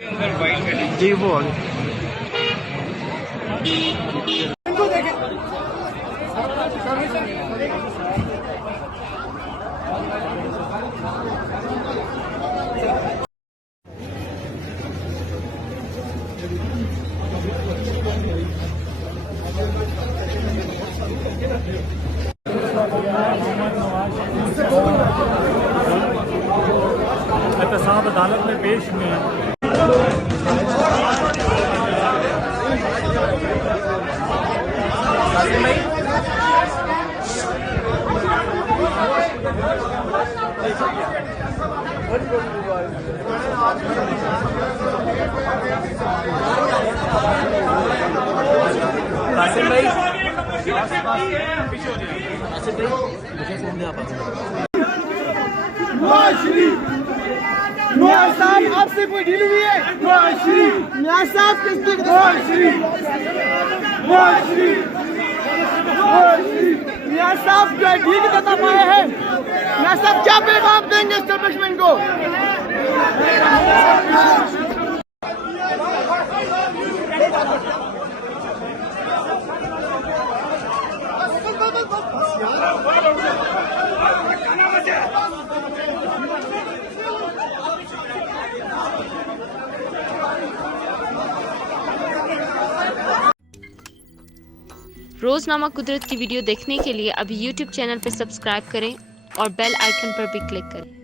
जी वो आ एहतसाब अदालत में पेश हुए हैं। कासिम भाई मुझे फोन दे आप। मियां साहब आपसे कोई डील हुई है? मियां साहब किसकी मियां साहब जो डील बता पाए हैं, मियां साहब क्या पैगाम देंगे एस्टेब्लिशमेंट को? रोज़नामा कुदरत की वीडियो देखने के लिए अभी YouTube चैनल पर सब्सक्राइब करें और बेल आइकन पर भी क्लिक करें।